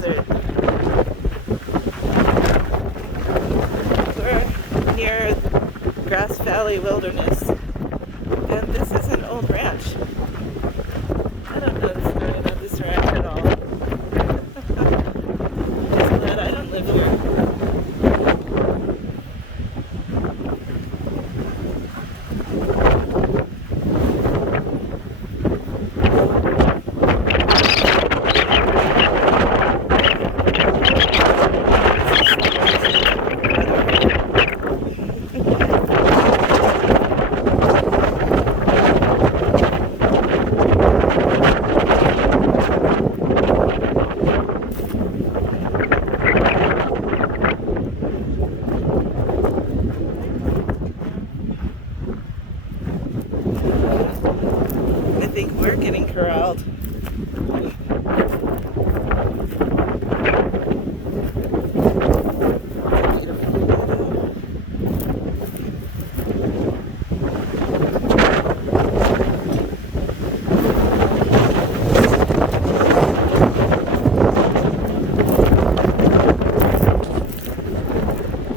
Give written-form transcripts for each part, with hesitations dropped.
desert. We're near Grass Valley Wilderness, and this is an old ranch. I don't know the story about this ranch at all. Just glad I don't live here. I think we're getting corralled.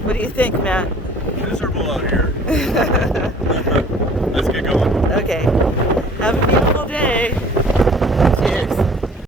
What do you think, Matt? Miserable out here. Let's get going. Okay. Have a beautiful